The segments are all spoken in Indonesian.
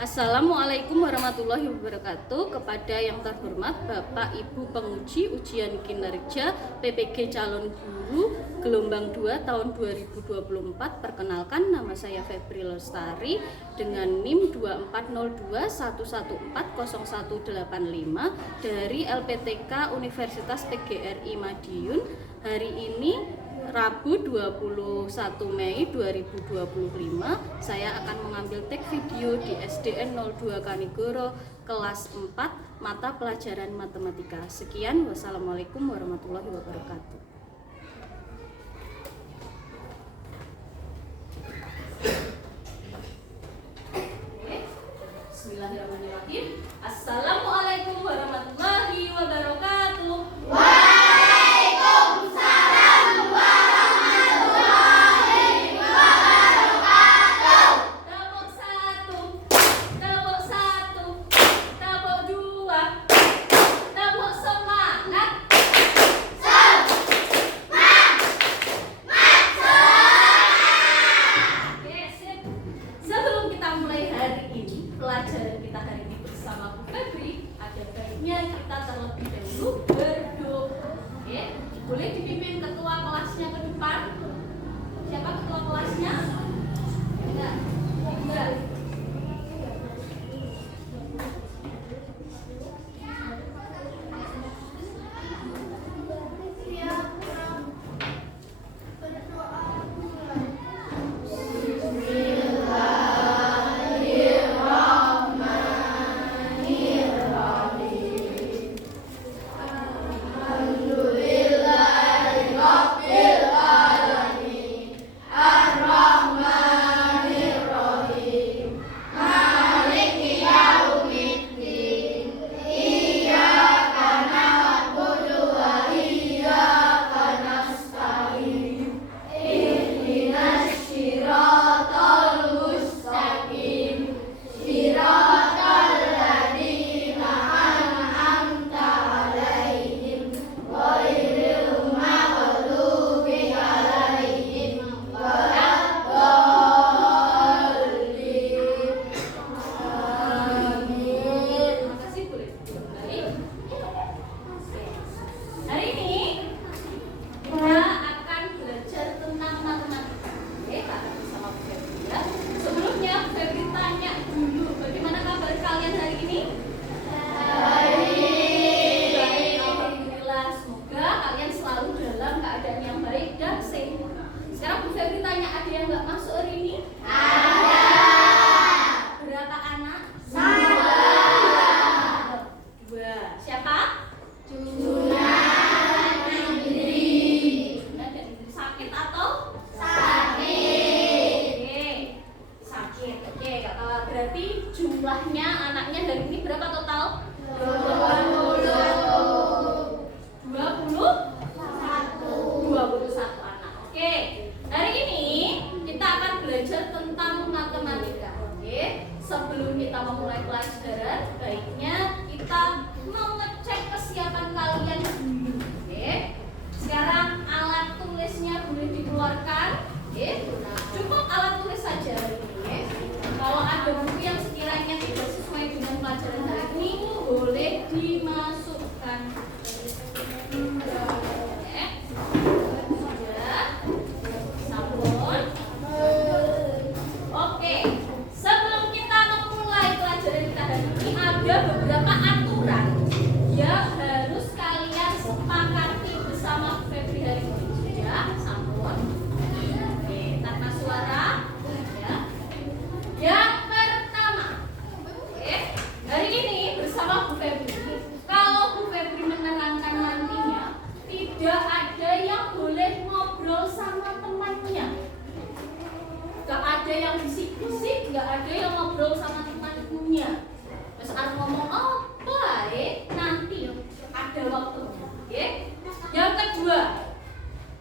Assalamualaikum warahmatullahi wabarakatuh. Kepada yang terhormat Bapak Ibu penguji ujian kinerja PPG calon guru gelombang 2 tahun 2024, perkenalkan nama saya Febri Lestari dengan NIM 240211400185 dari LPTK Universitas PGRI Madiun. Hari ini Rabu 21 Mei 2025, saya akan mengambil tag video di SDN 02 Kanigoro kelas 4 mata pelajaran matematika. Sekian, wassalamualaikum warahmatullahi wabarakatuh. Bismillahirrahmanirrahim. Assalamualaikum warahmatullahi wabarakatuh. Pelajaran kita hari ini bersama Bu Febri, ada baiknya kita terlebih dahulu berdoa. Oke, boleh dipimpin ketua kelasnya ke depan. Siapa ketua kelasnya? Enggak. Sekarang Bu Febri tanya, ada yang nggak masuk hari ini? Ada. Berapa anak? Dua. Siapa? Juna dan Indri. Sakit atau? Sakit. Oke, sakit. Oke, berarti jumlahnya anaknya hari ini berapa total? 21 anak. Oke. Hari ini kita akan belajar tentang matematika. Oke. Sebelum kita memulai pelajaran, baiknya kita mengecek kesiapan kalian dulu. Oke. Sekarang alat tulisnya boleh dikeluarkan. Oke. Cukup alat tulis saja hari ini. Kalau ada buku yang sekiranya tidak sesuai dengan pelajaran hari ini, boleh dimasukkan. Ada beberapa aturan yang harus kalian sepakati bersama Febri hari ini. Ya, sampun. Oke, tanpa suara. Ya. Yang pertama, oke, hari ini bersama Bu Febri, kalau Bu Febri menerangkan nantinya, tidak ada yang boleh ngobrol sama temannya. Gak ada yang bisik-bisik, gak ada yang ngobrol sama temannya. Saat ngomong nanti ada waktunya. Okay? Yang kedua,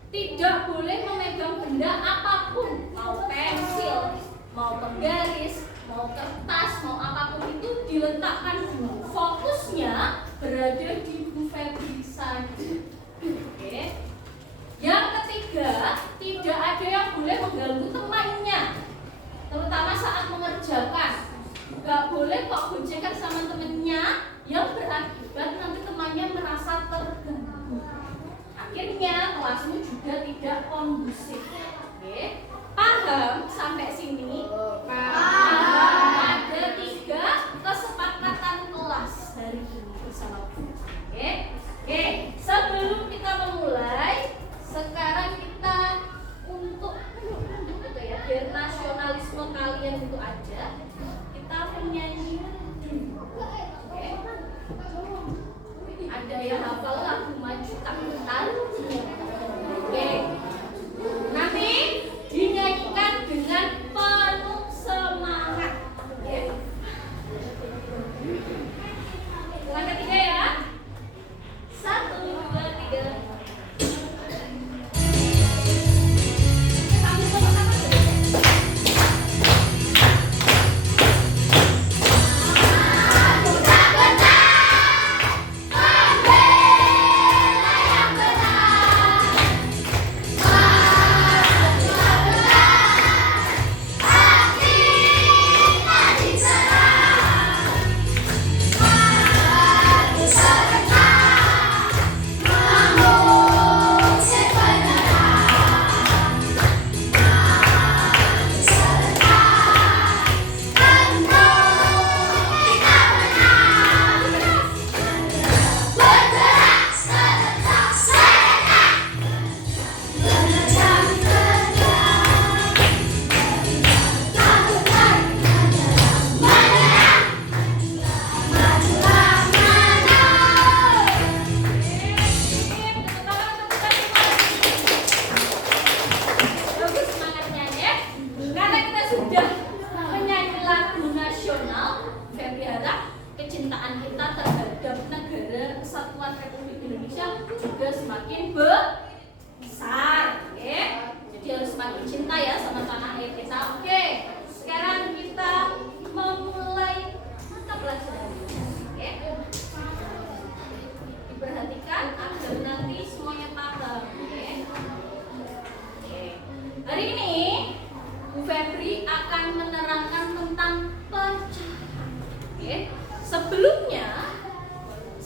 tidak boleh memegang benda apapun, mau pensil, mau penggaris, mau kertas, mau apapun itu diletakkan dulu. Fokusnya berada di Bu Febri saja. Okay? Yang ketiga, tidak ada yang boleh mengganggu temannya, terutama saat mengerjakan. Gak kok goncengan sama temennya yang berakibat nanti temannya merasa terganggu. Akhirnya kelasmu juga tidak kondusif. Oke, paham sampai sini? Ada 3 kesepakatan kelas hari ini bersama. Oke, sebelum kita memulai, sekarang kita untuk itu ya, biar nasionalisme kalian itu aja, kita menyanyi dulu. Oke, ada yang hafal lagu Maju Tak Bentar? Oke, nanti dinyanyikan dengan penuh semangat. Oke, ulang ketiga ya. 1, 2, 3.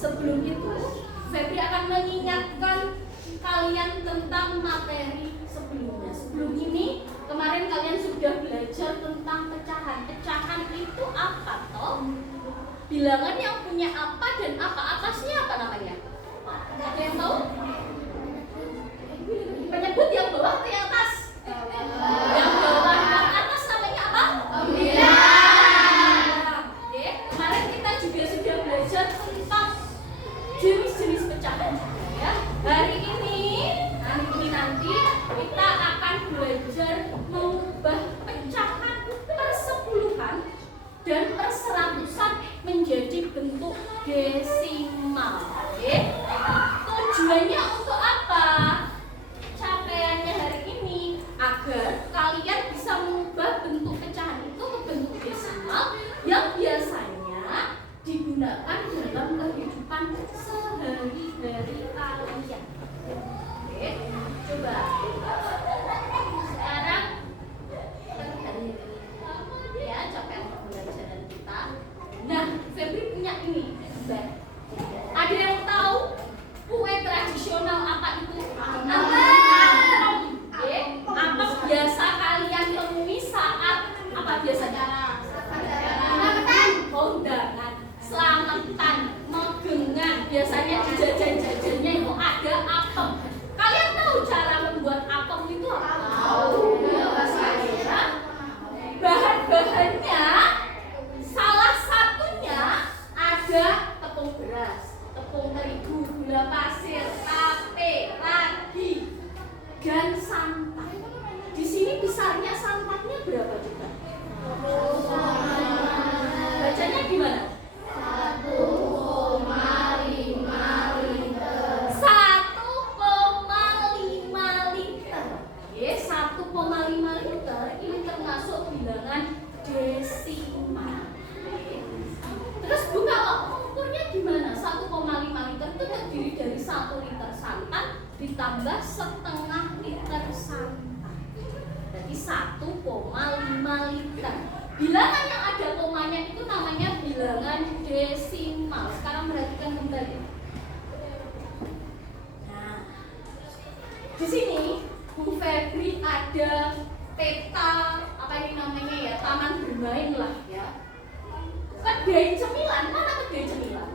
Sebelum itu, Febri akan mengingatkan kalian tentang materi sebelumnya. Sebelum ini, kemarin kalian sudah belajar tentang pecahan. Pecahan itu apa toh? Bilangan yang punya apa dan apa atasnya apa namanya? Ada yang tahu? Penyebut yang bawah atau yang atas? Yang bawah, yang atas namanya apa? Bilangan. Oke, kemarin kita juga sudah belajar tentang jenis-jenis pecahan ya. Hari ini nanti kita akan belajar mengubah pecahan persepuluhan dan perseratusan menjadi bentuk desimal. Oke. Tujuannya untuk apa? Capaiannya hari ini agar kalian bisa mengubah bentuk pecahan itu ke bentuk desimal yang biasanya digunakan dalam kehidupan sehari-hari kalian. Oke, coba sekarang ya capaian pembelajaran kita. Nah, Febri punya ini. Ada yang tahu kue tradisional apa itu? Apem. Oke, apem biasa kalian temui saat apa biasanya? Kondangan, selamatan, megengan. Biasanya di jajan-jajannya itu ada apem. Kalian tahu cara membuat apem itu apa? Tahu. Bahan-bahannya salah satunya ada tepung beras, tepung terigu, gula pasir, tape, ragi, dan santan. Di sini besarnya santannya berapa juga? Bacanya gimana? 1,5 liter. 1,5 liter. Oke, 1,5 liter ini termasuk bilangan desimal. Terus Bu, kalau mengukurnya gimana? 1,5 liter itu terdiri dari 1 liter santan ditambah setengah liter santan. Jadi 1,5 liter. Bilangan yang ada komanya itu namanya bilangan desimal. Sekarang perhatikan kembali. Nah, di sini Bu Febri ada peta apa ini namanya ya, taman bermain lah ya. Kedai cemilan, mana kedai cemilan?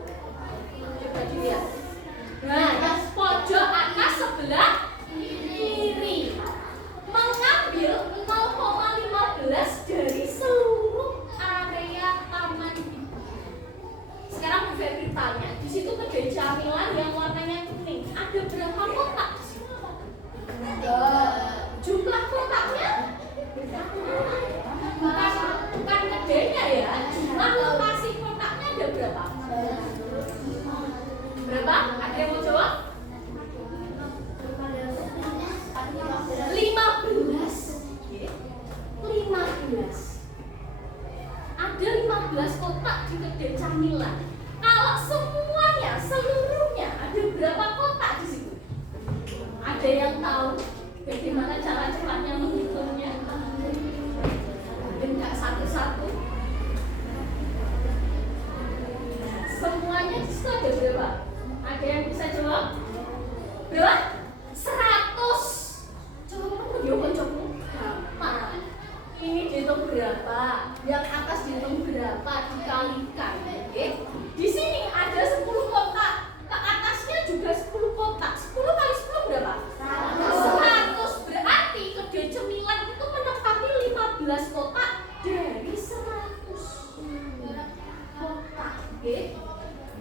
Coba dilihat. Nah, yang pojok atas sebelah kiri mengambil 0,15 dari seluruh area taman itu. Sekarang Bu Febri tanya, di situ kedai camilan yang warnanya kuning, ada berapa kotak? Jumlah kotaknya bukan kedainya ya, jumlah lokasi kotaknya ada berapa? Berapa? Ada yang mau jawab? 15. 15. Ada 15 kotak di kedai camilan. Kalau semuanya, seluruhnya ada berapa kotak di situ? Ada yang tahu bagaimana cara cepatnya menghitungnya? Enggak satu-satu. Semuanya di situ ada berapa? Ada yang bisa jawab? Berapa? 100. Coba yuk coba. Gampang. Ini dihitung berapa? Yang atas dihitung berapa? Dikalikan. Oke. Di sini ada 10 kotak. Ke atasnya juga 10 kotak. 10 kali 10 berapa? 100. Berarti kedai cemilan itu menempati 15 kotak dari 100 kotak. Oke.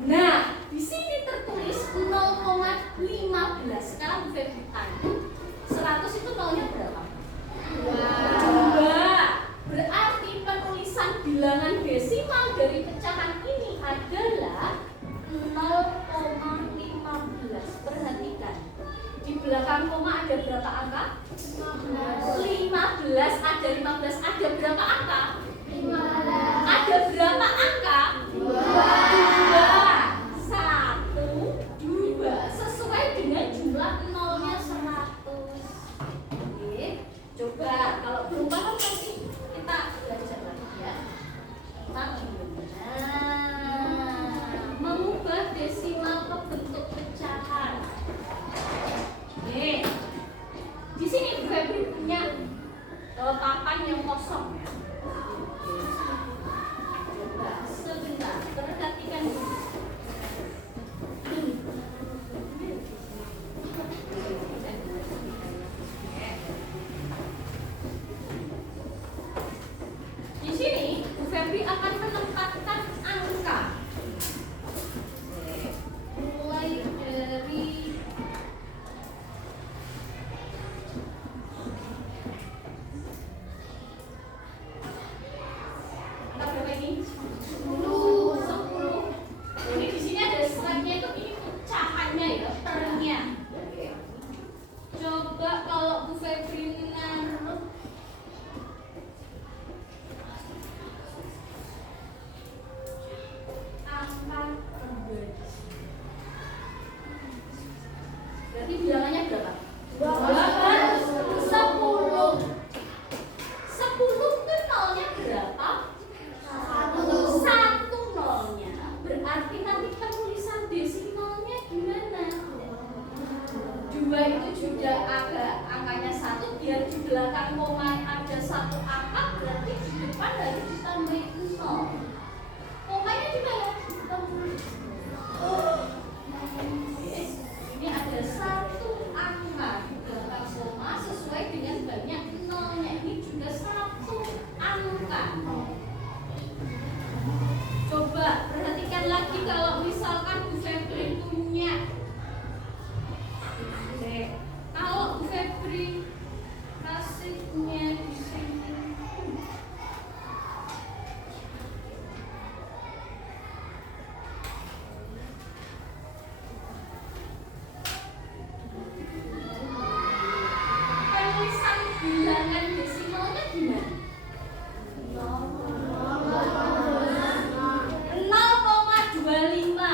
Nah, di sini tertulis 0,15. Sekarang Bu Febri tanya, 100 itu nolnya berapa? 2. Berarti penulisan bilangan desimal dari pecahan ini adalah 0,15. Perhatikan, di belakang koma ada berapa angka? 15. Ada 15. Ada berapa angka? 15. Ada berapa angka? 2. 1, 2. Sesuai dengan jumlah nolnya 100. Oke. Coba kalau belum paham nanti kita belajar lagi ya. Mengubah desimal ke bentuk pecahan. Nih, di sini Bu Febri punya papan yang kosong ya. Coba sebentar, perhatikan dulu. Di sini Bu Febri akan menempatkan angka. Mulai dari berapa ini? 10. Ini di sini ada slide-nya itu, ini pecahannya ya, ternya. Oke. Coba kalau Bu Febri naruh angka terbaik. Berarti bilangannya berapa? 10. 10 itu nolnya berapa? 1 nolnya. Berarti nanti penulisan desimalnya gimana? 2 itu juga ada angkanya 1, biar di belakang koma ada 1 angka, berarti di depan harus ditambahin 0. Komanya di mana? Oke. Ini ada 1 angka di belakang koma sesuai dengan banyak nolnya. Ini juga 1 angka. Coba perhatikan lagi kalau misalkan Bu Febri punya. Oke. Kalau Bu Febri kasihnya di sini. Penulisan bilangan desimalnya gimana? 0,25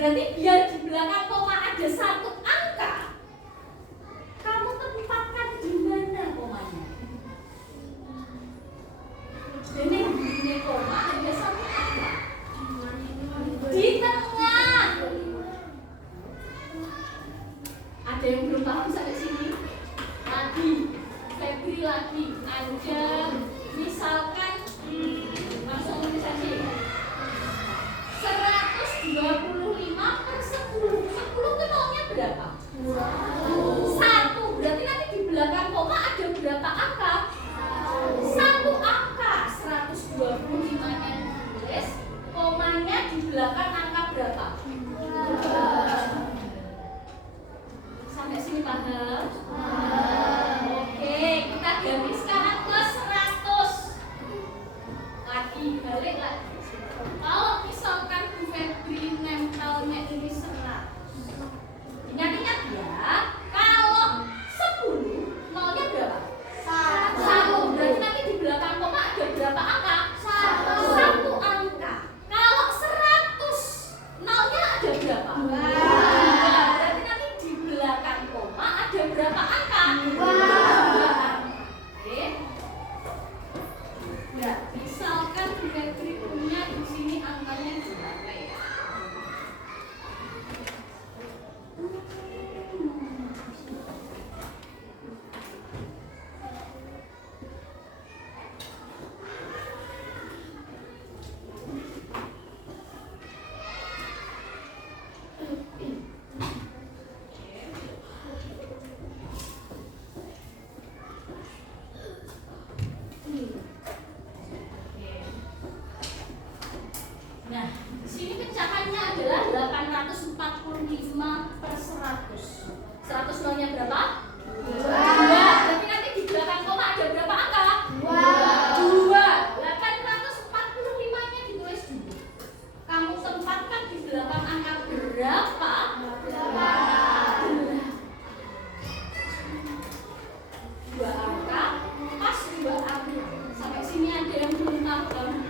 Berarti biar di belakang koma ada satu angka, kamu tempatkan di mana komanya? Ini koma ada satu angka di tengah. Ada yang belum paham sampai sini? Lagi, Febri lagi. Ada misalkan langsung tulis aja. 125 per 10. 10 itu nolnya berapa? 1. Berarti nanti di belakang koma ada berapa angka? 1 angka. 125-nya ditulis, komanya di belakang angka berapa? Sampai sini paham? Oke, kita ganti sekarang ke 100. Lagi, balik lagi. Kalau misalkan Bu Febri nempelnya ini 100, ingat-ingat ya, kalau 10 nolnya berapa? 1. Berarti nanti di belakang koma ada berapa angka? 1 angka. Kalau 100 nolnya ada berapa? 2. Berarti nanti di belakang koma ada berapa angka? 2 angka. Oke. Ya, misalkan Bu Febri punya di sini angkanya berapa ya? Nah, di sini pecahannya adalah 845 per 100. 100 nolnya berapa? 2. Berarti nanti di belakang koma ada berapa angka? 2. 845-nya ditulis dulu. Kamu tempatkan di belakang angka berapa? 2 angka, pas 2 angka. Sampai sini ada yang belum paham?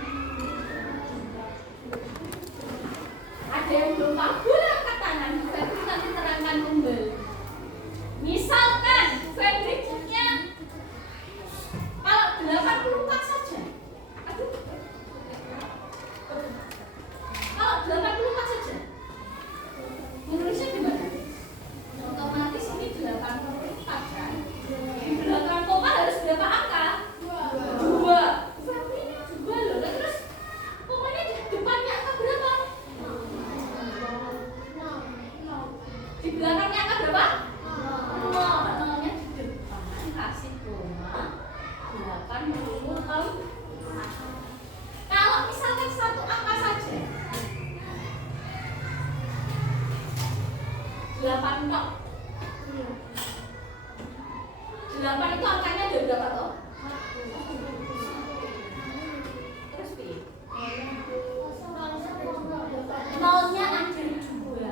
Ada yang belum paham? Boleh angkat tangan. Febri nanti terangkan kembali. Misalkan Febri punya kalau 84 saja. Aduh. Kalau 84 saja. Menulisnya gimana? Otomatis ini 84 kan? Di belakang koma harus berapa angka? 2. Febri ini 2 loh. Nah, terus komanya di depannya angka berapa? Di belakangnya angka berapa? 0. Nolnya di depan kasih koma 84. Kalau misalkan satu angka saja 8 tok. 8 itu angkanya ada berapa toh? Terus B. Nolnya ada 2.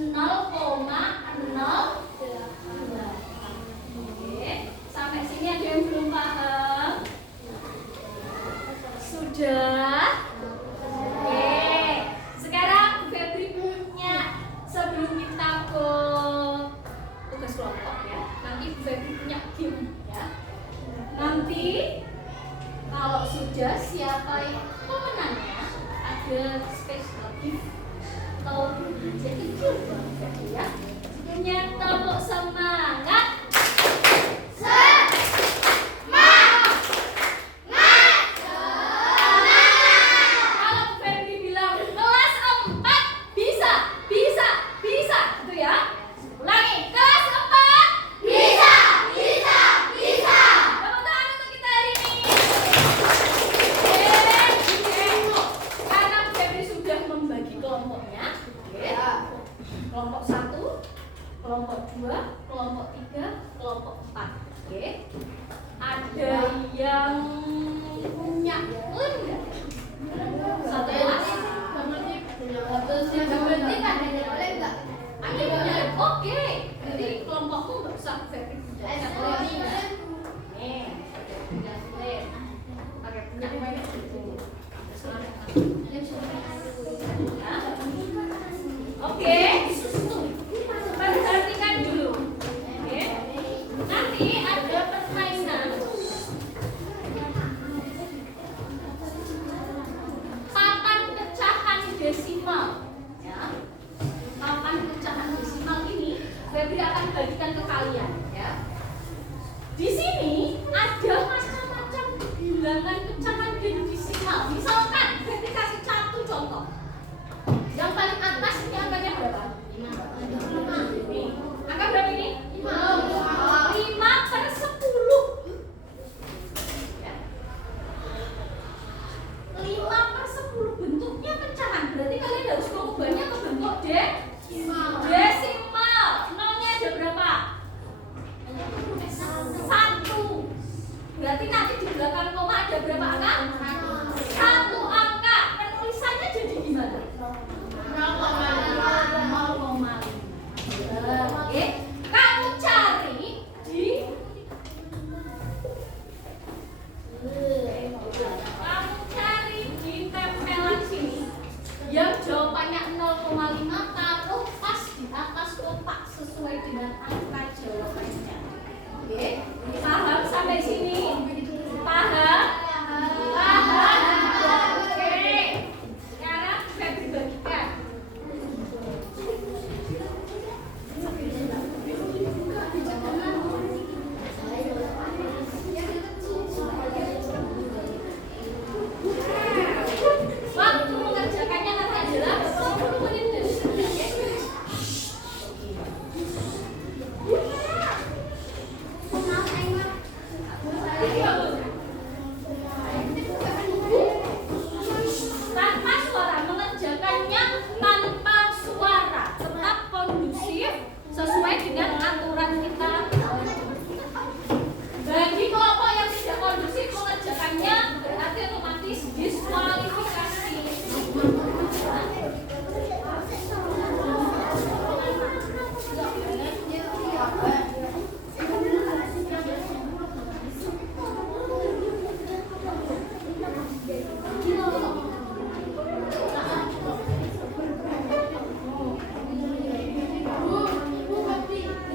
0,08. Oke, sampai sini ada yang belum paham? Sudah? Oke. Sekarang Febri punya, sebelum kita ke tugas kelompok ya, nanti Febri punya game ya. Nanti kalau sudah siapa yang pemenangnya ada special gift. Tahu jadi kecil banget ya. Punya tepuk semangat. Kalau Febri bilang kelas 4 bisa, bisa, bisa, gitu ya. Ulangi, kelas 4 bisa, bisa, bisa. Tepuk tangan untuk kita hari ini. Karena Febri sudah membagi kelompoknya. Kelompok 1, kelompok 2, kelompok 3, kelompok 4. Oke. Ada yang punya lem enggak? Satu kelas. Berarti ada yang boleh enggak? Ada yang punya lem. Oke. Jadi kelompokmu enggak usah Febri punya. Nih, punya lem. Oke, punya lem itu. Oke. desimal. Ya. Papan pecahan desimal ini Febri akan bagikan ke kalian. Ya. Di sini ada macam-macam bilangan pecahan desimal. Misalkan Febri kasih satu contoh. Yang paling atas ini angkanya berapa? 5. Nih, angka berapa ini? 5/10. Ya. 5/10 bentuknya pecahan. Berarti kalian harus mengubahnya ke bentuk desimal. Nolnya ada berapa? 1. Berarti nanti di belakang koma ada berapa angka? 1 angka. Penulisannya jadi gimana? 0,5. Oke. Kamu cari di tempelan sini. Yang jawabannya 0,5 taruh pas di atas kotak sesuai dengan angka jawabannya. Oke. Paham sampai sini? Paham? Paham? Oke. Sekarang Febri bagikan. Waktu mengerjakannya nanti adalah 10 menit dari sekarang. Tanpa suara, mengerjakannya tanpa suara, tetap kondusif sesuai dengan aturan kita. Bagi kelompok yang tidak kondusif mengerjakannya berarti otomatis diskualifikasi.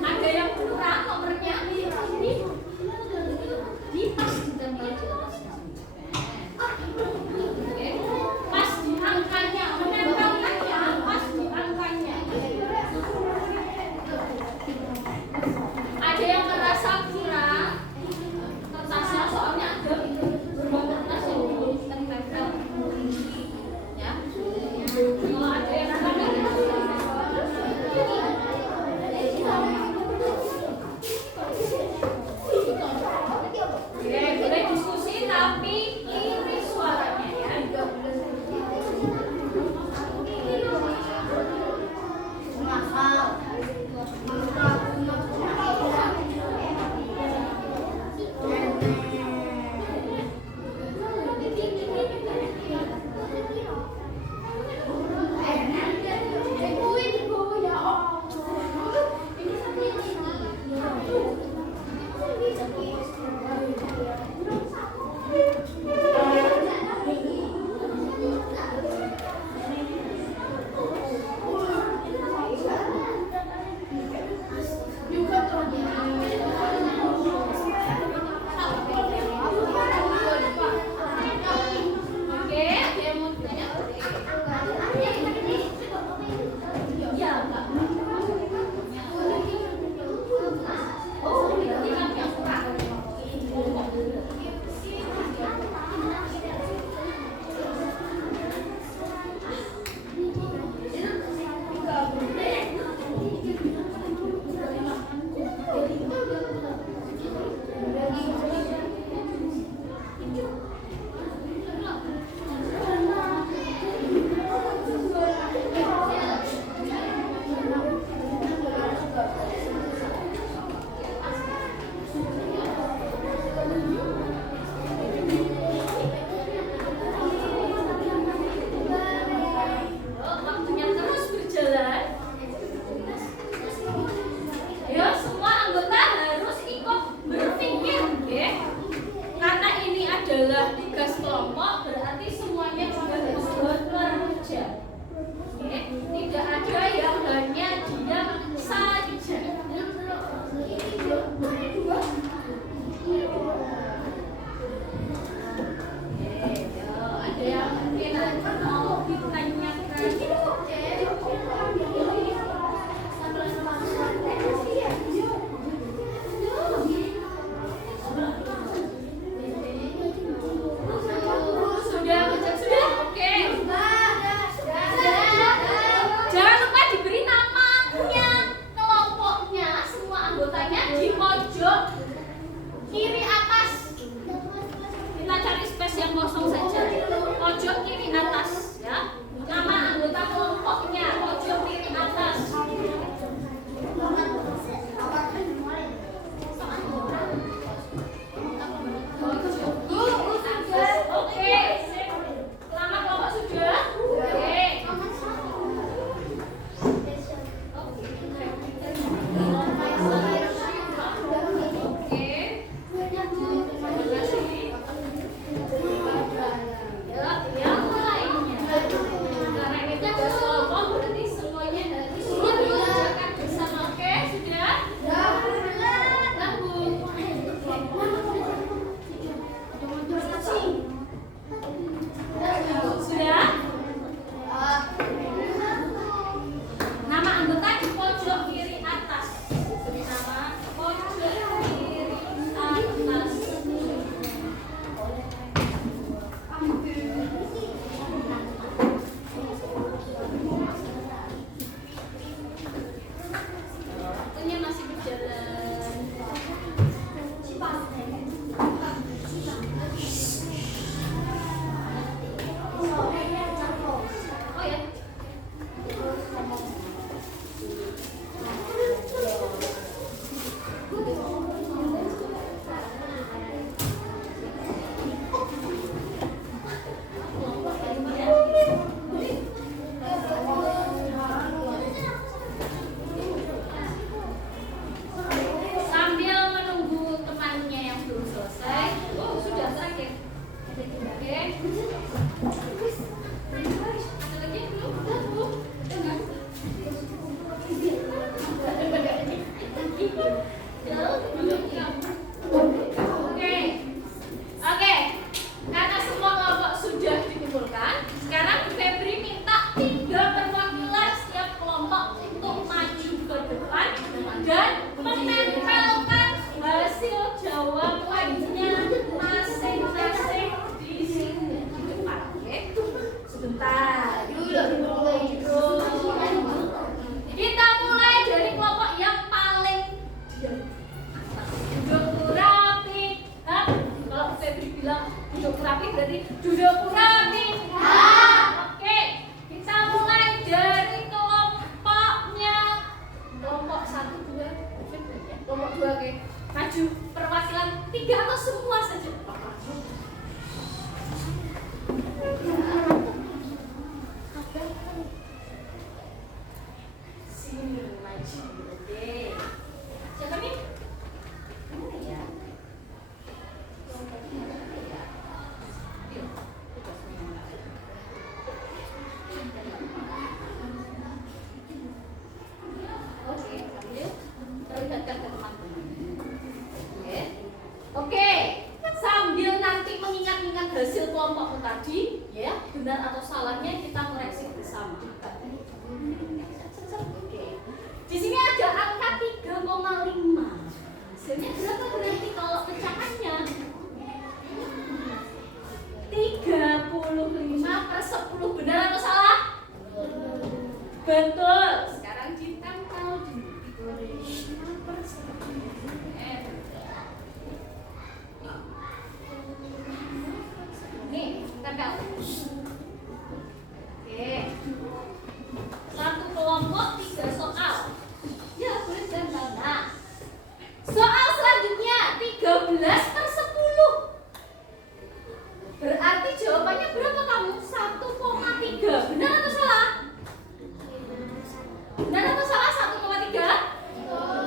Ada yang kurang nomornya ini pas ditempel di atasnya. Oke. Pas di angkanya, menempelkannya pas di angkanya. Ada yang merasa kurang kertasnya, soalnya ada beberapa kertas yang belum ditempel. Ya. Kalau ada yang boleh diskusi tapi iri suaranya ya. Sini maju. Oke. Siapa nih? Mana ya? Oke, ambil. Perlihatkan ke teman-teman. Oke. Oke. Sambil nanti mengingat-ingat hasil kelompokmu tadi, ya, benar atau salahnya kita koreksi bersama. Oke. Di sini ada angka 3,5. Hasilnya berapa berarti kalau pecahannya? 35/10. Benar atau salah? Betul. Sekarang ditempel di 35/10. Nih, tempel. Oke. Satu kelompok 3 soal. Ya, boleh tempel. Nah, soal selanjutnya 13/10. Berarti jawabannya berapa kamu? 1,3. Benar atau salah? Benar atau salah 1,3?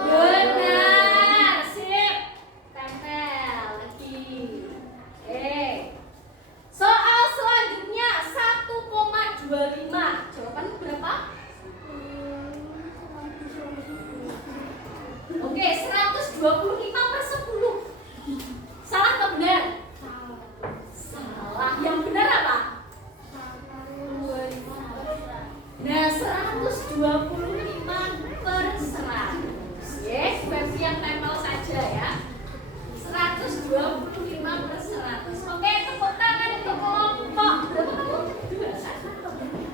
Benar. Sip. Tempel lagi. Oke. Soal selanjutnya 1,25. Jawabannya berapa? Oke, 125/10. Salah atau benar? Salah. Yang benar apa? Nah, 125/100. Yes, versi yang tempel saja ya. 125/100. Oke, tepuk tangan untuk kelompok. Berapa kamu? 2.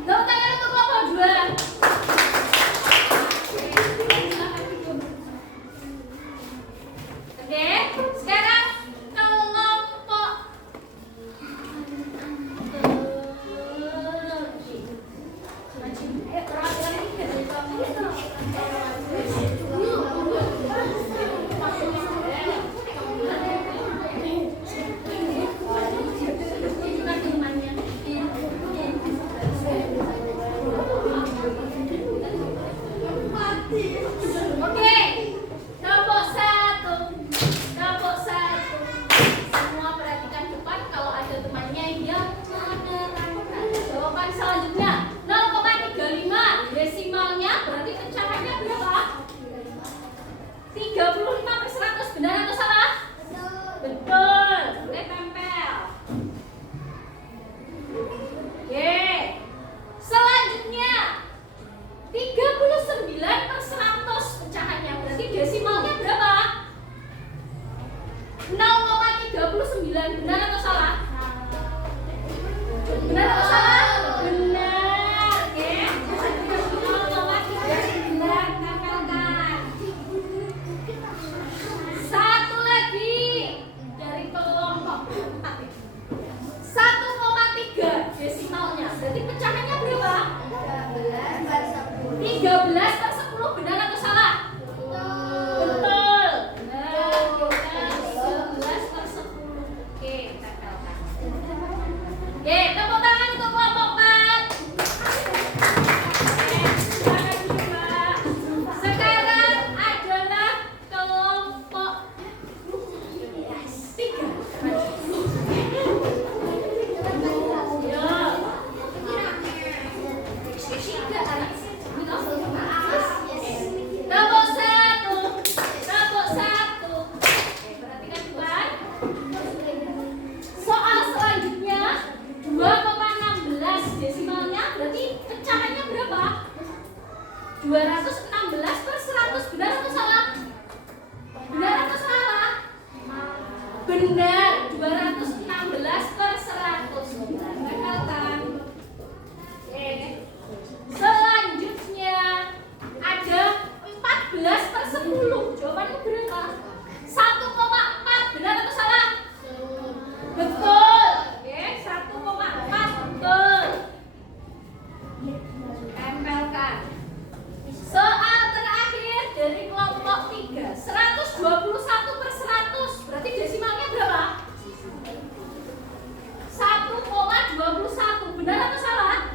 Tepuk tangan untuk kelompok 2. Oke, sekarang kelompok Oke, kelompok 1. Kelompok 1. Semua perhatikan depan kalau ada temannya yang menerangkan. Jawaban selanjutnya 0,35. Desimalnya berarti pecahannya berapa? 35/100. Benar atau salah? Betul. Boleh tempel. Oke. Selanjutnya 39/100 pecahannya. Berarti desimalnya berapa? 0,39. Benar atau salah? Benar atau salah? Benar. Oke. 0,39 tempelkan. Satu lagi dari kelompok 4. 1,3 desimalnya. Berarti pecahannya berapa? 13/10. Benar atau salah? Betul. Benar. 13/10. Oke, tempelkan. Oke, tepuk tangan untuk kelompok 4. Silakan duduk, Mbak. Sekarang adalah kelompok 3. Kelompok 1. Kelompok 1. Oke, perhatikan Tuhan. Soal selanjutnya 2,16 desimalnya berarti pecahannya berapa? 216/100. Benar atau salah? Benar atau salah? Benar. 216/100. Tempelkan. Oke. Selanjutnya ada 14/10. Jawabannya berapa? 1,4. Benar atau salah? Betul. Oke, 1,4. Betul. Tempelkan. Soal terakhir dari kelompok 3. 121/100. Berarti desimalnya berapa? 1,21. Benar atau salah?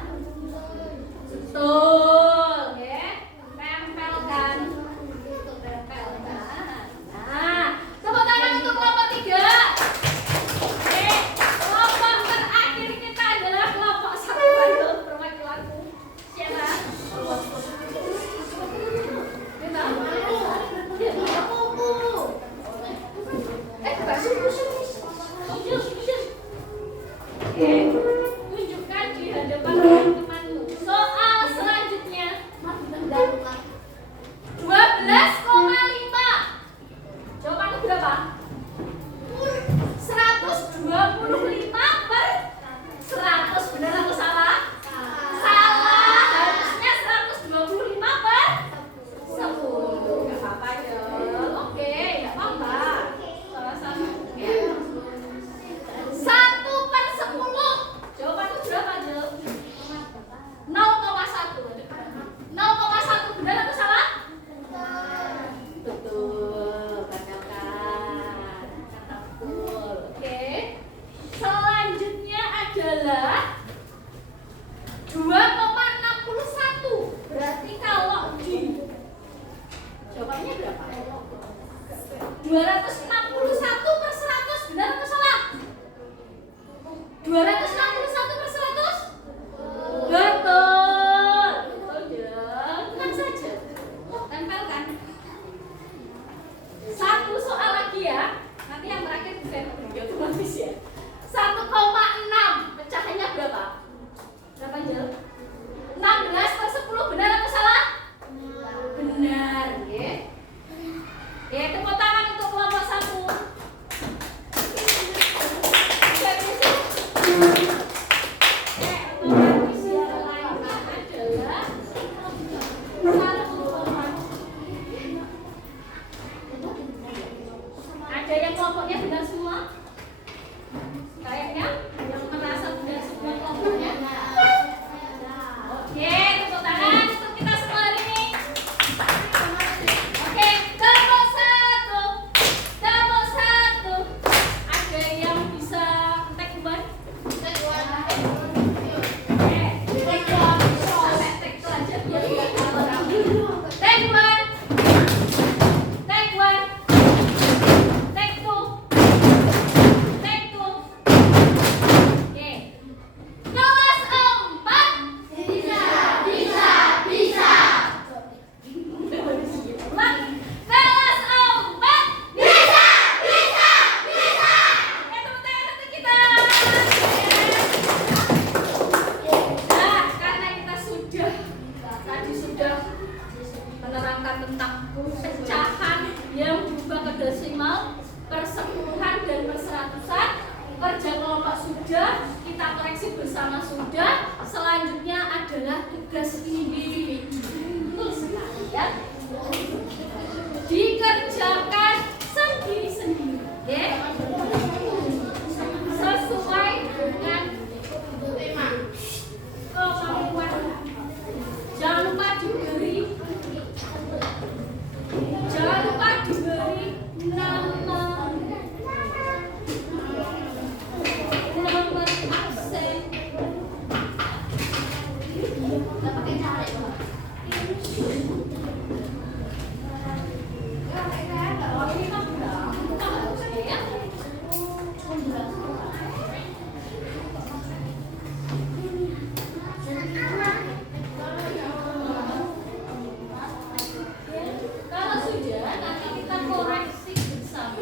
261 per 100 benar atau salah? 261 per 100? Betul. Tenang saja. Tempelkan. Satu soal lagi ya. Nanti yang terakhir bisa otomatis ya. 1,6 pecahannya berapa? Berapa Jel? 16 per 10 benar atau salah? Benar, ya. Ya, tepuk tangan untuk kelompok 1. Otomatis yang lainnya adalah 1. Ada yang kelompoknya benar semua? Kayaknya yang merasa benar semua kelompoknya. Oke, tepuk tangan untuk kita semua hari ini. Oke, tepuk satu. Ada yang bisa take one? Take one aja biar nggak kalah. Take one. Take two. Oke. Kelas 4. Bisa. Ulang. Kelas 4. Bisa. Tepuk tangan untuk kita. Nah, karena kita tadi sudah menerangkan tentang pecahan yang berubah ke desimal, persepuluhan dan perseratusan, kerja kelompok sudah, kita koreksi bersama sudah. Selanjutnya adalah tugas individu. Betul sekali ya. Dikerjakan sendiri-sendiri, ya. Sesuai dengan kemampuan. Jangan lupa diberi nomor absen. Kalau sudah, nanti kita koreksi bersama.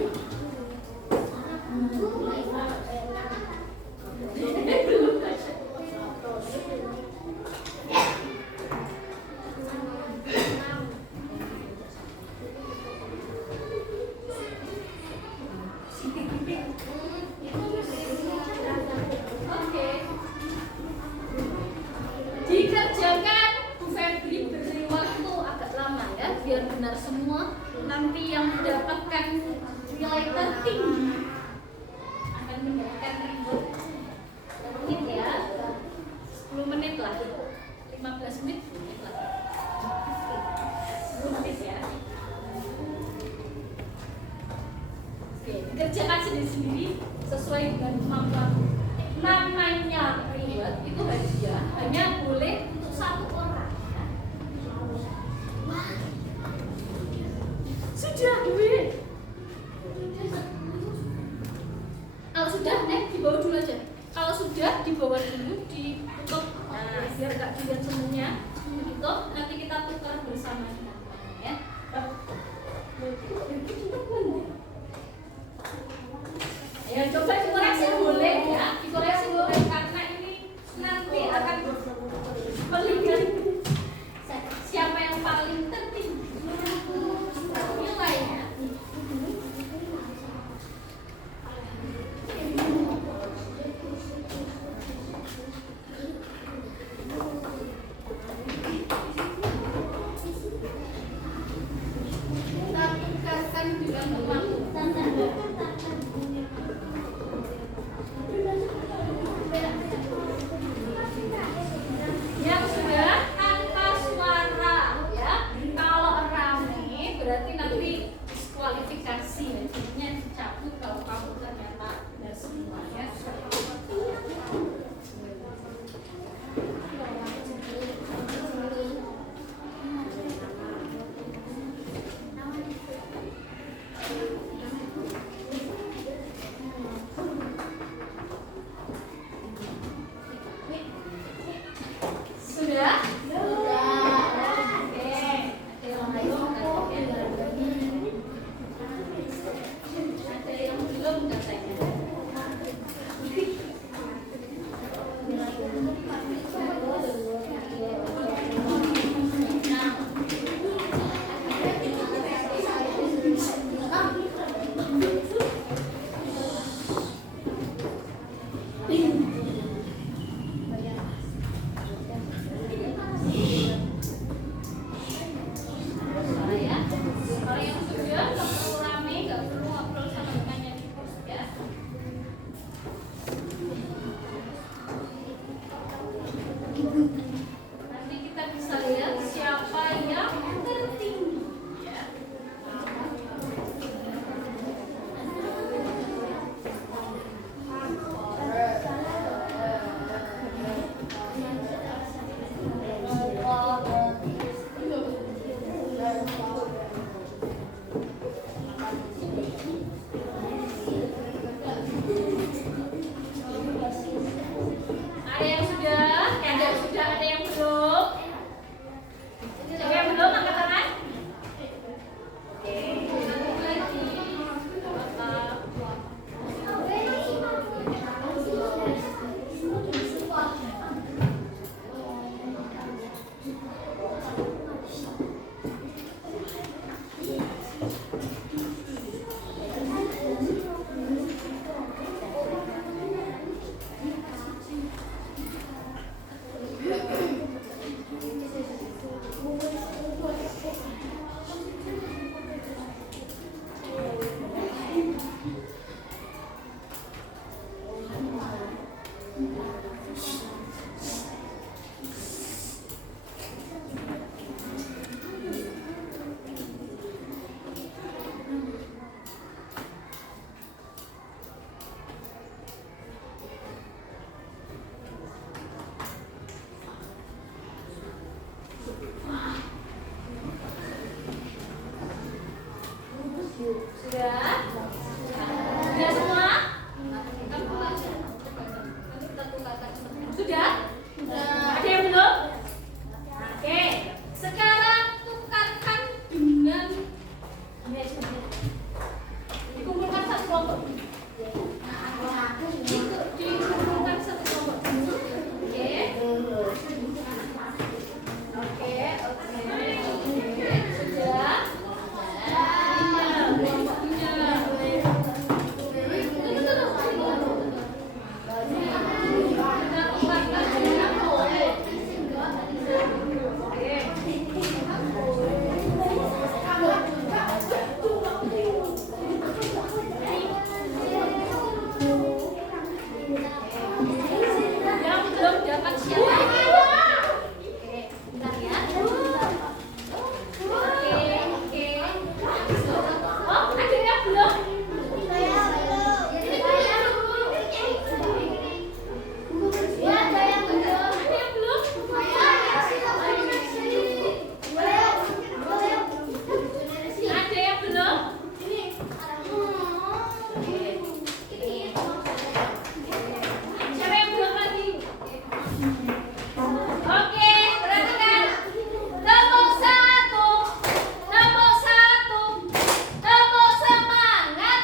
Oke. Dikerjakan, Bu Febri beri waktu agak lama ya, biar benar semua. Nanti yang mendapatkan nilai tertinggi akan mendapatkan reward. Berapa menit ya? 10 menit lah, 15 menit, 10 menit lah. 10 menit ya. Oke, dikerjakan sendiri-sendiri sesuai dengan kemampuan. Namanya reward itu hadiah hanya boleh untuk 1 orang. Sudah duit. Kalau sudah, dibawa dulu aja. Kalau sudah, dibawa dulu, ditutup. Nah, biar nggak dilihat semuanya. Ditutup, nanti kita tukar bersama. Ya. Ya, coba dikoreksi boleh ya. Dikoreksi boleh karena ini nanti akan melihat siapa yang paling tertinggi nilainya. Sudah? Sudah semua? Sudah? Ada yang belum? Oke, sekarang tukarkan dengan dikumpulkan satu kelompok. Dikumpulkan satu kelompok. Oke. Sudah? Yang belum dapat siapa? Oke, bentar ya. Oke. Oh, ada yang belum? Ada yang belum? Ada yang belum? Siapa yang belum lagi? Oke, perhatikan. Tepuk satu, tepuk satu, tepuk semangat.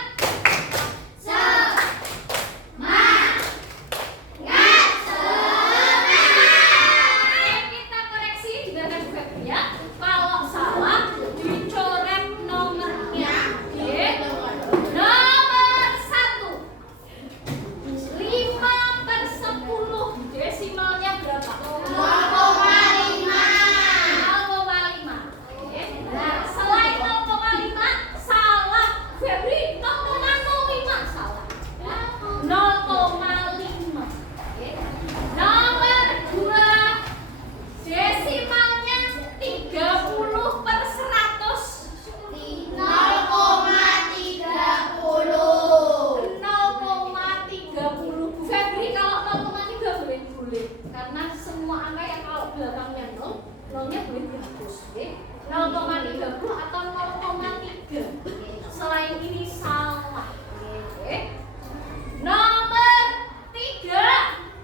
Oke, kita koreksi dengarkan juga ya. Kalau salah dicoret nomornya. Oke. Nomor 1. 5/10 desimalnya berapa? 0,5. Oke. Nah, selain 0,5 salah. Febri 0,05 salah. 0,5. Oke. Nomor 2 desimalnya 30/100. 0,30. Bu Febri kalau 0,3 boleh karena semua angka yang kalau belakangnya 0, nolnya boleh dihapus. Oke. 0,30 atau 0,3. Selain ini salah. Oke. Nomor 3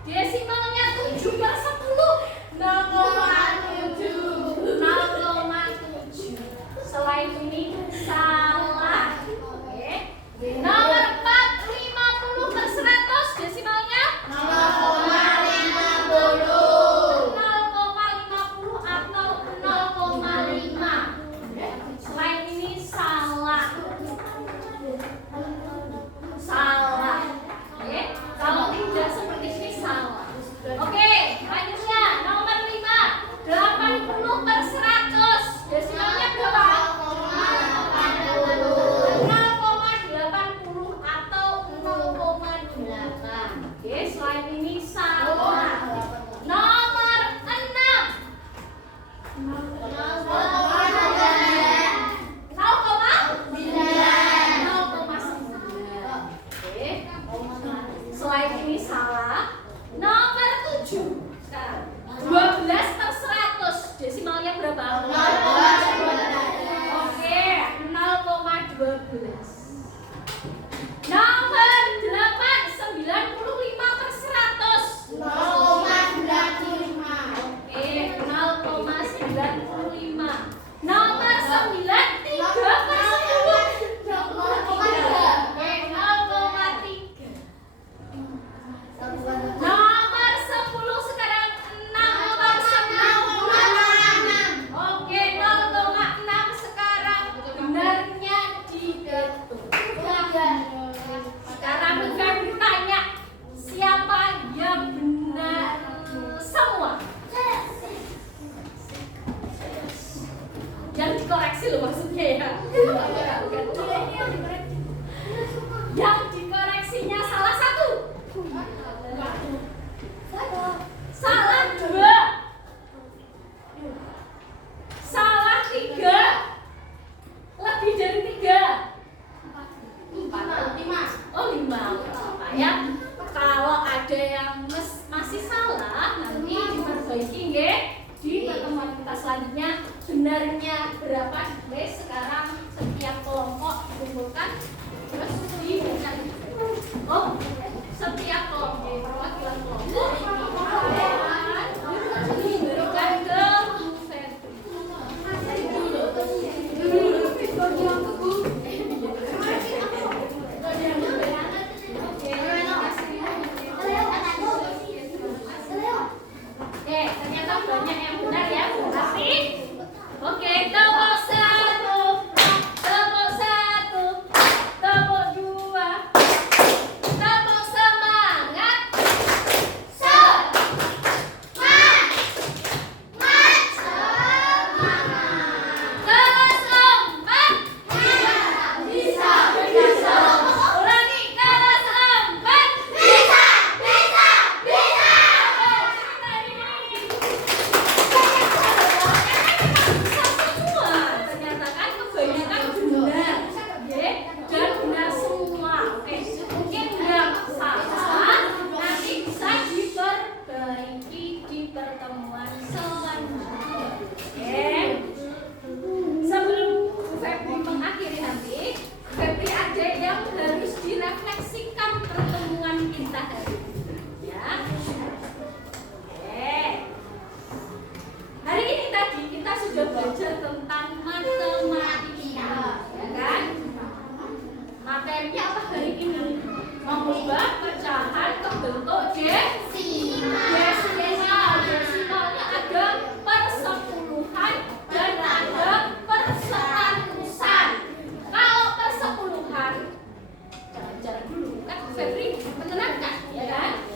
desimalnya 7/10. 0,7. 0,7. Selain ini salah. Oke. Nomor 4 50/100 desimalnya 0,50 atau 0,5. Selain ini salah. Salah. Oke. Kalau tidak seperti ini salah. Oke, lanjutnya nomor 5 80/100 desimalnya berapa? 0,80 atau 0,8. Oke, selain ini salah. Nomor 6 0,9. Oke. Selain ini salah. Nomor 7 sekarang 12/100 desimalnya berapa? Oke, 0,12. Nomor 8 95/100. Oke, 0,95. Nomor 9 3/10. Oke, 0,3. Nomor 10 sekarang 6/10. Oke, 0,6 sekarang benarnya dihitung. Sekarang saya bertanya, siapa yang benar semua? Yang dikoreksi loh maksudnya ya. Yang dikoreksinya salah 1. Salah 2. Salah 3. Lebih dari 3. 5. Oh 5. Ya. Kalau ada yang masih salah nanti diperbaiki nggih di pertemuan kita selanjutnya. Benarnya berapa? Sekarang setiap kelompok dikumpulkan Oke, tepuk satu, tepuk satu, tepuk dua, tepuk semangat. Kelas empat. Bisa. Ulangi, kelas empat. Ternyata kan kebanyakan benar, oke, dan benar semua. Oke, mungkin yang salah nanti bisa diperbaiki di pertemuan selanjutnya. Oke, sebelum Bu Febri mengakhiri nanti, Bu Febri ada yang harus direfleksikan pertemuan kita hari ini, ya. Oke. Hari ini tadi kita sudah belajar tentang matematika, ya kan? Materinya apa hari ini? Mengubah pecahan ke bentuk desimal. Desimalnya ada persepuluhan dan ada perseratusan. Kalau persepuluhan, jangan dulu kan Febri menerangkan, ya kan?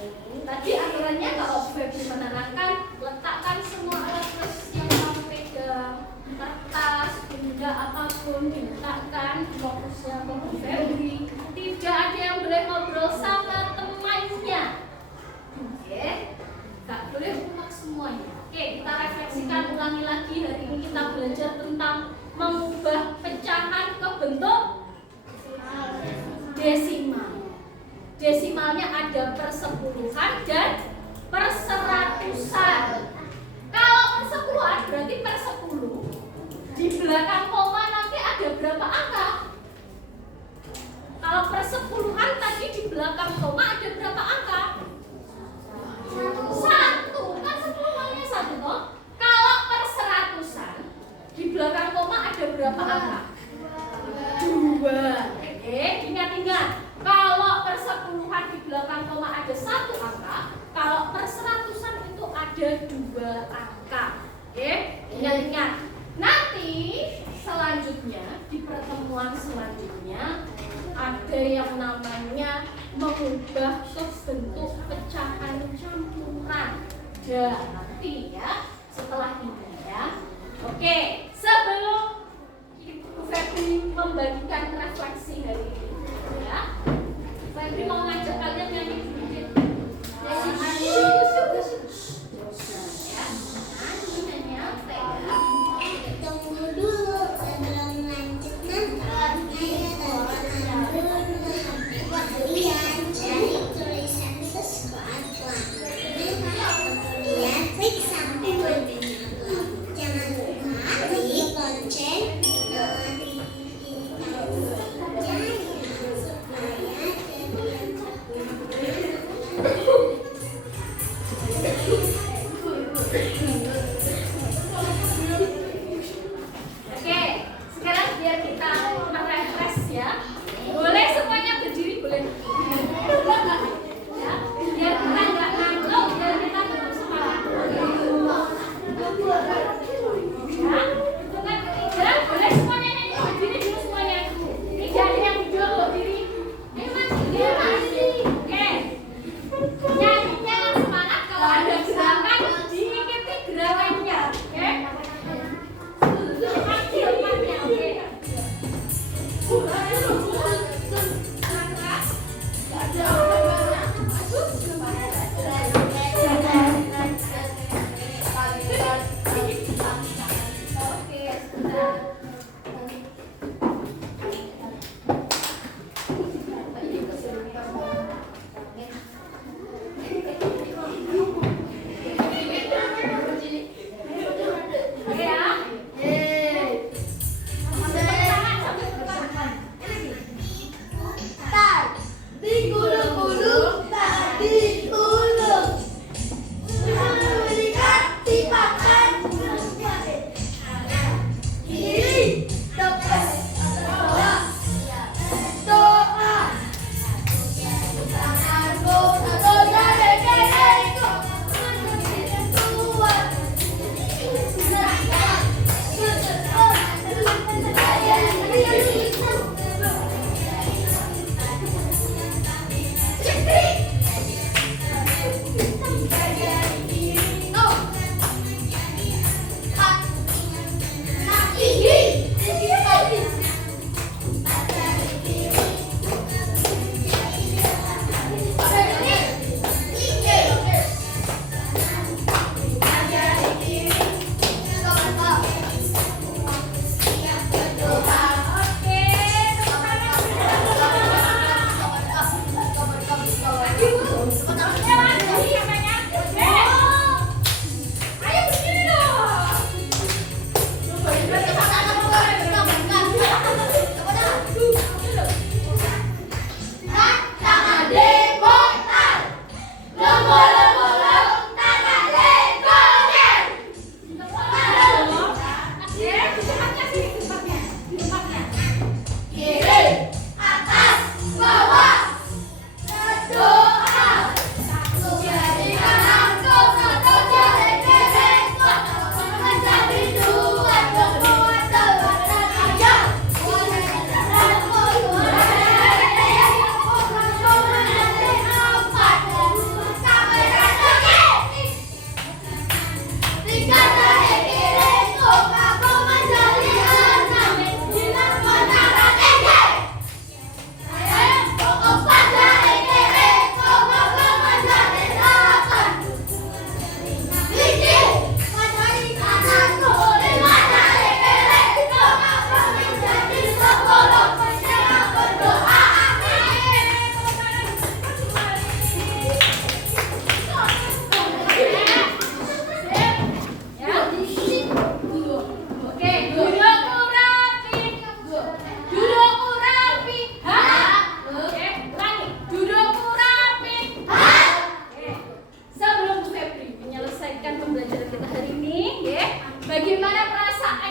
Tadi aturannya kalau Febri menerangkan, letakkan semua alat tes yang kamu pegang, kertas, benda apapun diletakkan fokusnya ke Bu Febri. Tidak ada yang boleh ngobrol sama temannya. Oke, nggak boleh umak semuanya. Oke, kita refleksikan ulangi lagi. Hari ini kita belajar tentang mengubah pecahan ke bentuk desimal. Desimalnya ada persepuluhan dan perseratusan. Kalau persepuluhan berarti per 10. Di belakang koma nanti ada berapa angka? Kalau persepuluhan tadi di belakang koma ada berapa angka? 1. Kan sepuluhannya 1 toh. Kalau perseratusan di belakang koma ada berapa angka? 2. Oke, ingat-ingat. Kalau persepuluhan di belakang koma ada 1 angka, kalau perseratusan itu ada 2 angka. Oke, ingat-ingat. Nanti selanjutnya di pertemuan selanjutnya ada yang namanya mengubah ke bentuk pecahan campuran. Nanti ya, setelah ini ya. Oke, sebelum Bu Febri membagikan refleksi hari ini, ya, Febri mau ngajak kalian nyanyi sedikit. Nyanyi apa ya? Tunggu dulu sebelum lanjut nanti kalian cari tulisan sesuatu. Kemudian klik sampai berikutnya. Jangan lupa klik lonceng Oke, sekarang biar kita merefresh ya. Boleh semuanya berdiri, boleh. Ya, biar kita nggak ngantuk, biar kita tetap semangat. Ya, hitungan ketiga, boleh semuanya nyanyi berdiri dulu semuanya. Tidak ada yang duduk berdiri. Oke, nyanyinya yang semangat. Kalau ada gerakan, diikuti gerakannya. Oke. Oke.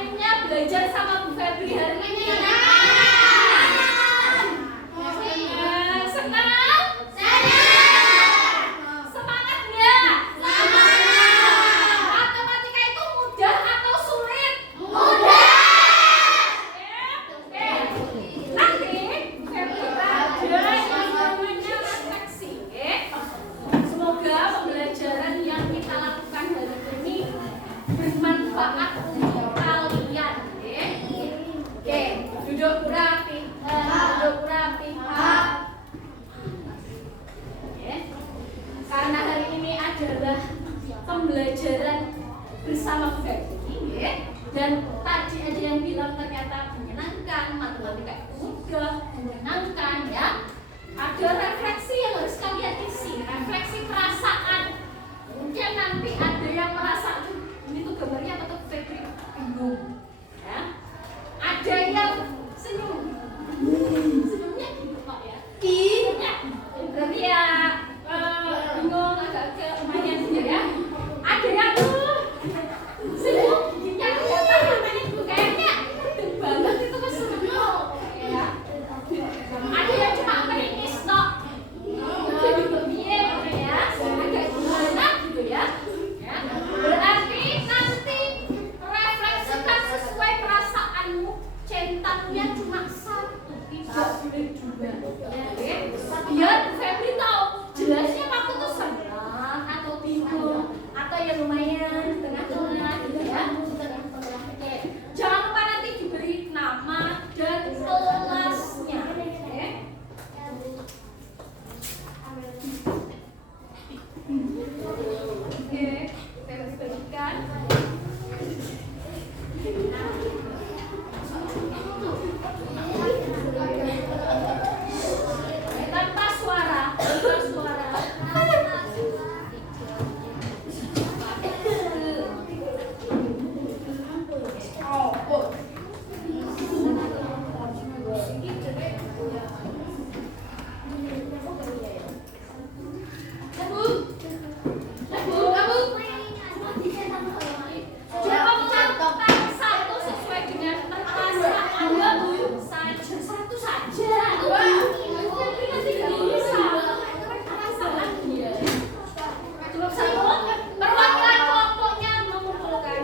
pengennya belajar sama Bu Febri hari ini? Senang? Semangat nggak? Matematika itu mudah atau sulit? Oke. Nanti Bu Febri ada yang namanya refleksi. Semoga pembelajaran yang kita lakukan hari ini bermanfaat untuk kalian. Oke, duduk rapi. Karena hari ini adalah pembelajaran bersama Febri, dan tadi ada yang bilang ternyata menyenangkan, matematika itu mudah, menyenangkan ya. Ada refleksi yang harus kalian isi, refleksi perasaan. Mungkin nanti ada yang merasa ini tuh gambarnya apa tuh Febri bingung, ya. Ada yang senyum, senyumnya gitu kok ya. Ya, berarti ya bingung agak lumayan ya. Ada yang senyum, giginya kelihatan itu kayaknya gede banget itu kan senyum ya. Ada yang cuma meringis tok, gitu ya, agak gimana gitu ya. Berarti nanti refleksikan sesuai perasaanmu. Centangnya cuma satu, tidak boleh dua. Biar Febri tahu jelasnya waktu itu senang atau bingung atau ya lumayan di tengah-tengah gitu ya. Oke, jangan lupa nanti diberi nama dan kelasnya. Oke, Febri berikan. Tanpa suara. Satu sesuai dengan perasaan saja, satu saja. Tapi nanti nggak bisa. Cukup satu. Perwakilan kelompoknya mengumpulkan.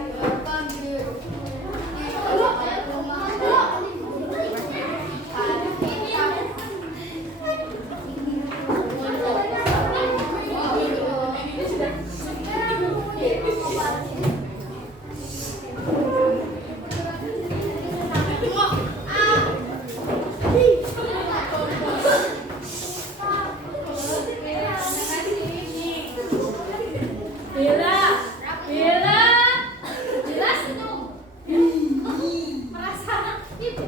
Bella senyum. Perasaan itu.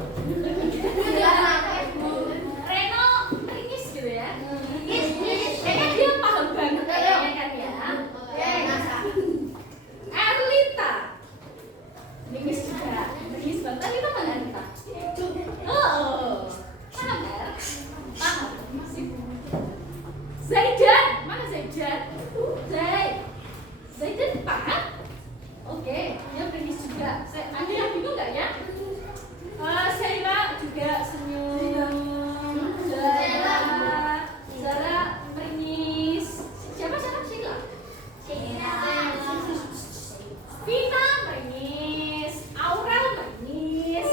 Reno meringis gitu ya. Kayaknya dia paham banget kayaknya kan ya. Erlita meringis juga. Meringis banget. Erlita mana Erlita? Oh, paham ya? Paham. Zaidan, mana Zaidan? Zaidan paham? Oke, dia meringis juga. Ada yang bingung nggak ya? Sheila juga senyum. Zara meringis. Siapa Sheila? Vina meringis. Aurel meringis.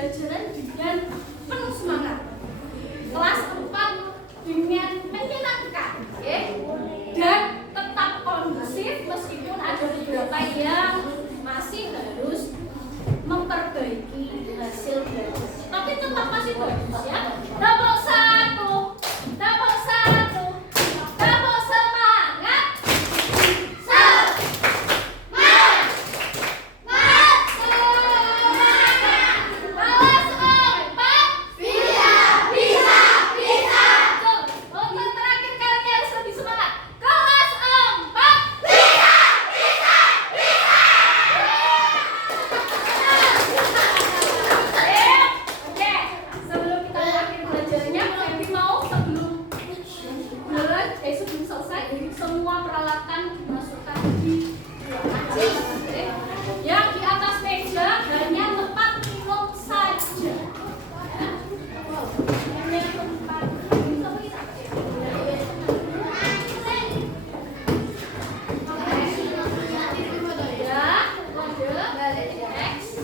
pembelajaran dengan penuh semangat. Kelas 4 dengan menyenangkan, ya, dan tetap kondusif meskipun ada beberapa yang masih harus memperbaiki hasil belajar. Tapi tetap masih bagus ya. Nomor 1, nomor 1, nomor semangat. Sebelum selesai, semua peralatan dimasukkan di laci. Yang di atas meja hanya tempat minum saja. Hanya tempat minum saja. Ya, kode next.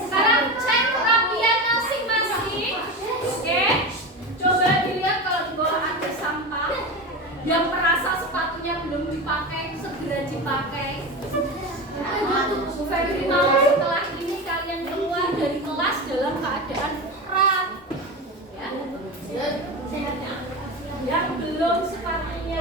Sekarang cek kerapian masing-masing. Oke, coba dilihat kalau di bawah ada sampah. Yang merasa sepatunya belum dipakai, segera dipakai. Bu Febri mau setelah ini kalian keluar dari kelas dalam keadaan rapi. Ya. Yang belum sepatunya.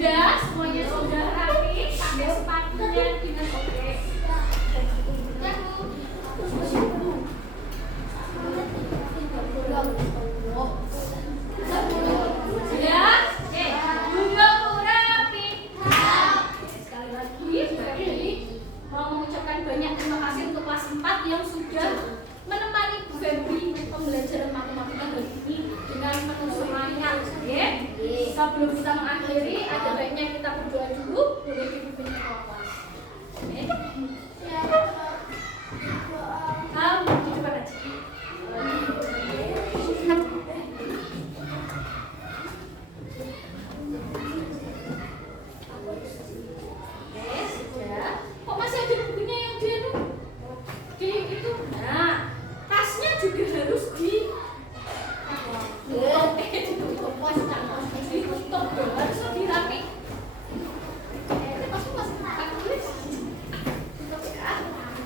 Sudah, semuanya sudah rapi, pakai sepatunya dengan oke. Sudah, oke, belum rapi. Sekali lagi, Febri mau mengucapkan banyak terima kasih untuk kelas 4 yang sudah menemani Bu Febri pembelajaran matematika hari ini dengan penuh semangat. Ya. Sebelum kita mengakhiri, ada baiknya kita berdoa dulu. Boleh dipimpin ke kelas. Kamu di depan aja. Sudah. Kok masih ada bukunya yang di itu? Nah, tasnya juga harus ditutup dong, harus lebih rapi.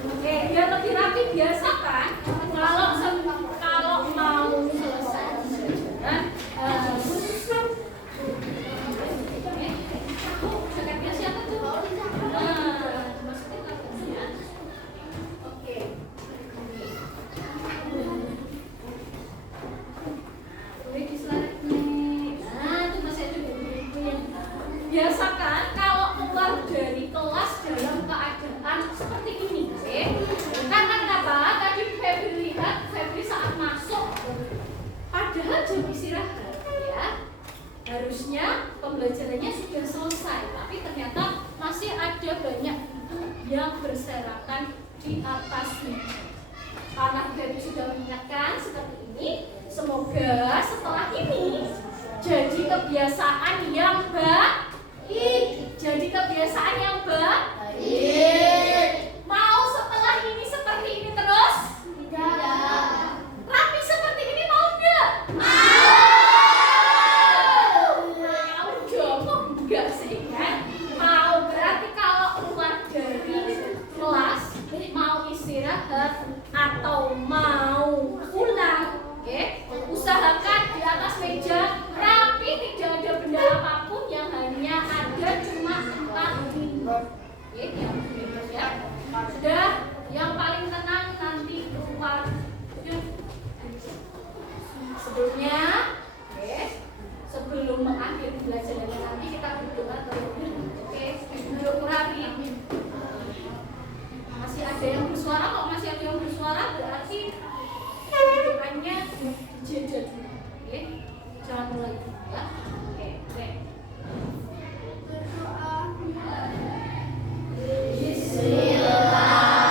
Oke, biar lebih rapi biasakan kalau mau selesai pembelajaran jaketnya siapa tuh? Masukin ke ya. Oke. Biasakan kalau keluar dari kelas dalam keadaan seperti ini, karena kenapa? Tadi Febri lihat, Febri saat masuk, padahal jam istirahat, ya, harusnya pembelajarannya sudah selesai, tapi ternyata masih ada banyak yang berserakan di atasnya. Karena Febri sudah mengingatkan seperti ini, semoga setelah ini jadi kebiasaan yang baik. Jadi kebiasaan yang baik. Mau setelah ini seperti ini terus? Tidak. Rapi seperti ini mau enggak? Mau dong, kok enggak sih kan? Mau, berarti kalau keluar dari kelas mau istirahat atau mau pulang, usahakan di atas meja rapi, tidak ada benda apapun yang hanya ada cuma tempat minum. Ya. Sudah, yang paling tenang nanti keluar. Sebelumnya, sebelum mengakhiri pembelajaran nanti kita berdoa terlebih. Duduk rapi. Masih ada yang bersuara, kalau masih ada yang bersuara berarti dudukannya dijeda dulu. Jangan mulai ya. Oke. Bismillah.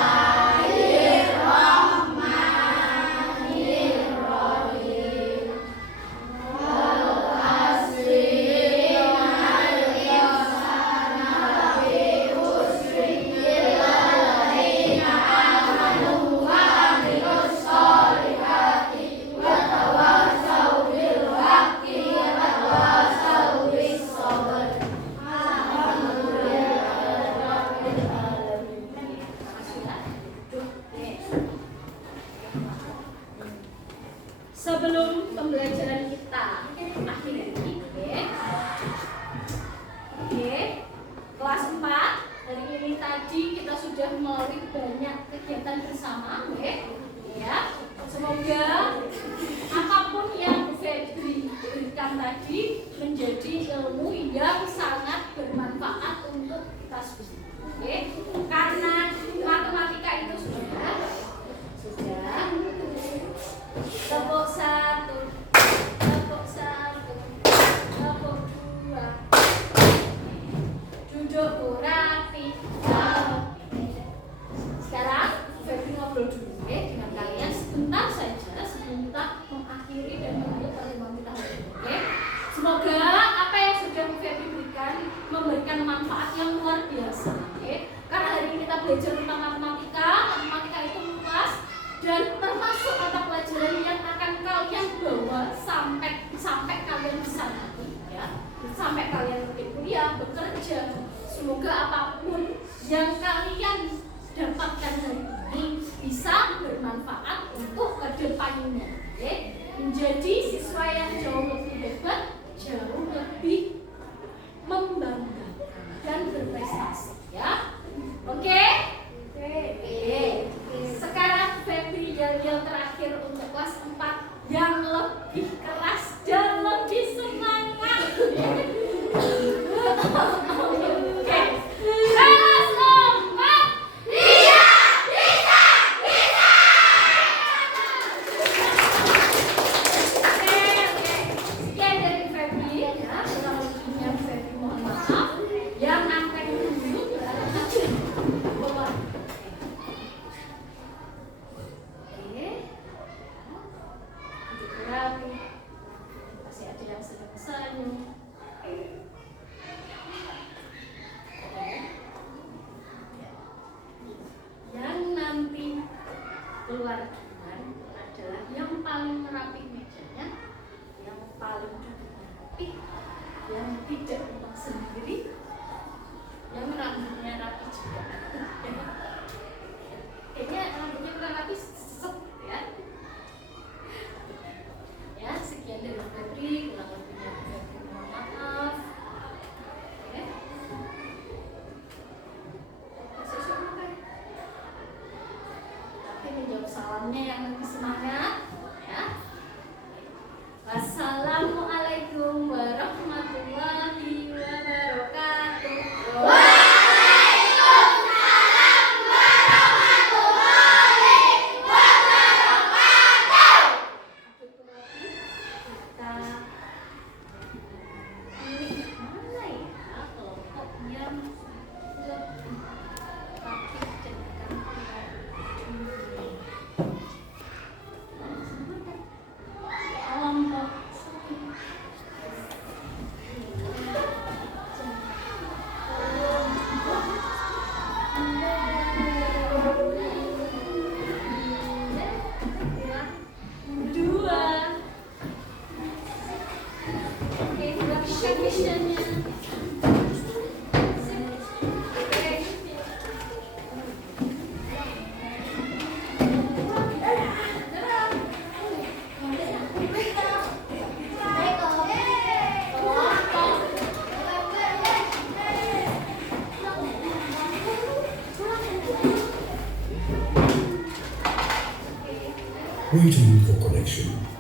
pembelajaran kita akhir ini. Oke. Kelas 4 hari ini tadi kita sudah melalui banyak kegiatan bersama, ya. Semoga apapun yang Febri berikan tadi menjadi ilmu yang sangat bermanfaat untuk kita semua. Karena matematika itu sudah tepuk 1, tepuk 1, tepuk 2, duduk rapi. Sekarang Febri ngobrol dulu dengan kalian sebentar saja sebelum kita mengakhiri dan menutup pertemuan kita hari ini. Semoga apa yang sudah Febri berikan memberikan manfaat yang luar biasa. Karena hari ini kita belajar tentang matematika. Matematika itu luas dan termasuk mata pelajaran yang akan kalian bawa sampai kalian bisa nanti, ya. Sampai kalian kuliah, bekerja. Semoga apapun yang kalian dapatkan hari ini bisa bermanfaat untuk kedepannya, menjadi siswa yang jauh lebih hebat, jauh lebih membanggakan dan berprestasi, ya. Oke? Sekarang Febri yang terakhir untuk kelas 4 yang lebih keras dan lebih semangat. Oke. Kelas 4. Iya, bisa. Oke. Sekian dari Febri, ya. Kurang lebihnya Febri mohon maaf. Yang angkat dulu berarti bawah. Rapi, masih ada yang sedang senyum. Yang nanti keluar adalah yang paling rapi mejanya, yang paling rapi, yang tidak tumpang sendiri, yang rambutnya rapi juga. Kayaknya rambutnya kurang rapi, ya. Ya, sekian dari Febri, kurang lebihnya Febri mohon maaf. Tapi menjawab salamnya yang lebih semangat, ya. Wassalamualaikum warahmatullahi wabarakatuh. Waiting for connection.